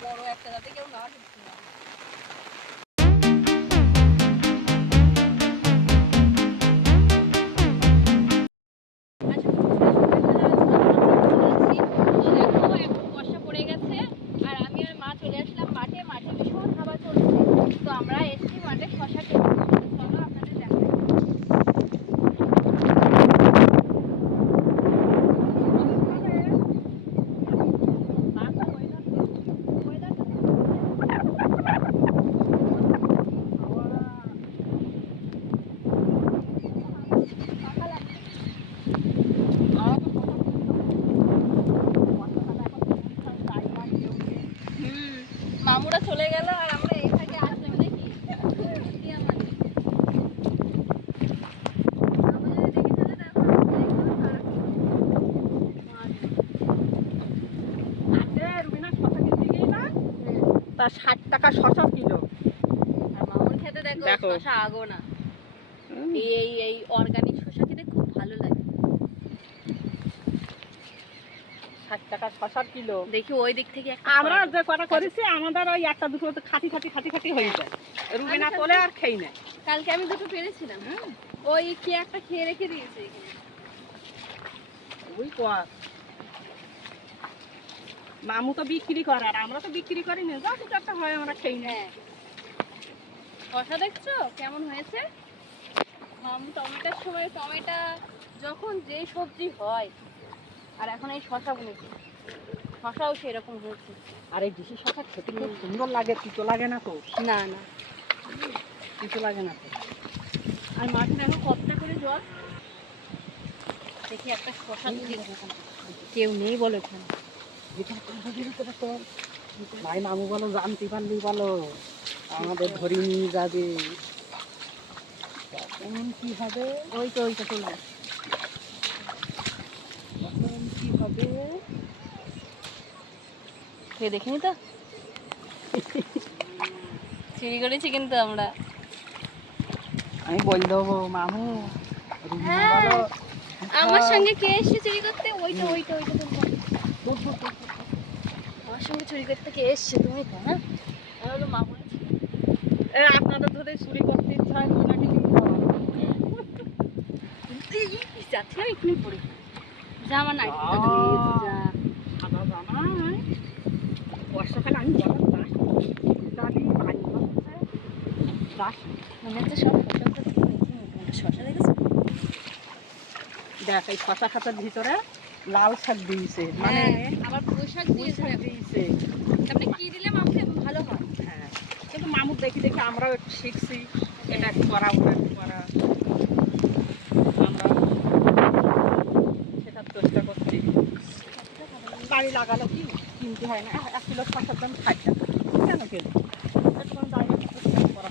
বড় একটা যাতে কেউ না ঢুকতে পারে। এখন বর্ষা পড়ে গেছে আর আমি আর মা চলে আসলাম মাঠে। মাঠে ভীষণ হাওয়া চলছে, তো আমরা এসেছি মাঠে শশা খেতে। চলো আপনাদের দেখাই। মামুরা চলে গেল আর আমরা এখানে আসলাম নাকি তা 60 টাকা শশা কিলো। আর মামুর খেতে দেখো শশা আগো না। এই এই অর্গানিক শশা খেতে খুব ভালো লাগে। 60 টাকা শশার কিলো। দেখি ওই দিক থেকে আমরা যে কটা করেছি আমাদের ওই একটা দুটো খাটি খাটি হয়ে যায়। রুবিনা তোলে আর খেয়ে নেয়। কালকে আমি দুটো পেরেছিলাম। ওই কি একটা খেয়ে রেখে দিয়েছে এখানে। ওই কর মামু তো বিক্রি করে আর আমরা তো বিক্রি করি না, যা কিছু একটা হয় আমরা খেয়ে নেই। শশা দেখছো কেমন হয়েছে? মামু টমেটোর সময় টমেটো যখন যে সবজি হয়, আর এখন এই শশা বুনেছে, শশাও সেরকম হয়েছে। আর এই দেশি শশা খেতে খুব সুন্দর লাগে, তিতো লাগে না তো? না না তিতো লাগে না তো। আর মাঠে দেখো কতটা করে জল। দেখি একটা শশা তুলি। কেউ নেই বলো এখানে। ভাই মামু বলো জানতে পারলি বলো আমাদের ধরে নিয়ে যাবে, তখন কি হবে? ওইটা চলে আসে। তখন কি হবে খেয়ে দেখিনি তো। চুরি করেছি কিন্তু আমরা। আমি বল দেবো মামু হ্যাঁ, আমার সঙ্গে কে এসে চুরি করতে? ওইটা আমার সঙ্গে চুরি করতে কে এসছে? তুমি তো। হ্যাঁ, আমি হলো মামু। আপনাদের ধরে চুরি করতে ইচ্ছা হয় নাকি? যাচ্ছিলাম এক্ষুনি পড়ে জামা নাই যা সাদা জামাই বর্ষাকালে আমি বলার মনে হচ্ছে সব শশা দেখেছো? দেখ এই শশা খাতার ভিতরে লাল শাক দিয়েছে, মানে আবার পোশাক দিয়েছে। আপনি কি দিলে মামুকে ভালো হয়? হ্যাঁ, কিন্তু মামুর দেখি আমরাও একটু শিখছি, এটা করা ওটা করা, আমরা সেটার চেষ্টা করছি। বাড়ি লাগালো কি কিনতে হয় না, 1 কিলো শশার দাম 60 টাকা। কেন কেন একটু জায়গা করা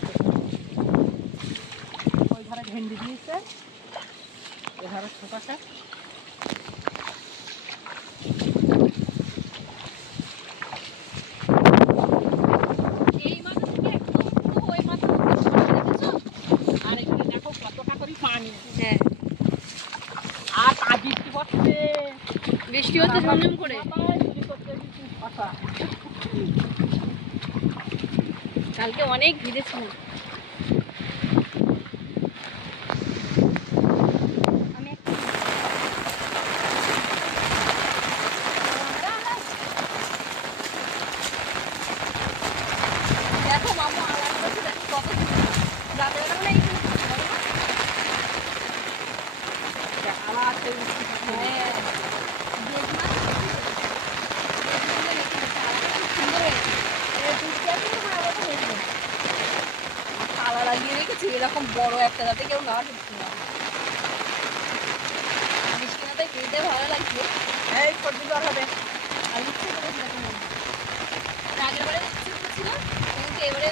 ওই ধারে ভেন্ডি দিয়েছে, এ ধারে শশা শাক। এই মাথা থেকে একদম ওই মাথা দেখেছো? আর এখানে দেখো কতটা করে পানি। হ্যাঁ, আর তা বৃষ্টি হচ্ছে, বৃষ্টি হচ্ছে ঝমঝম করে। কালকে অনেক ভিজেছিলাম। দেখো মামু আওয়াজ করছে, দেখো কত রাতের বেলা না তালা লাগিয়ে রেখেছি এরকম বড় একটা যাতে কেউ না ঢুকতে পারে। বৃষ্টি না তাই খেতে ভালো লাগছে। এই সবজি জ্বর হবে। আর ইচ্ছে করেছিল আগের বারে ইচ্ছে করেছিল কিন্তু এবারে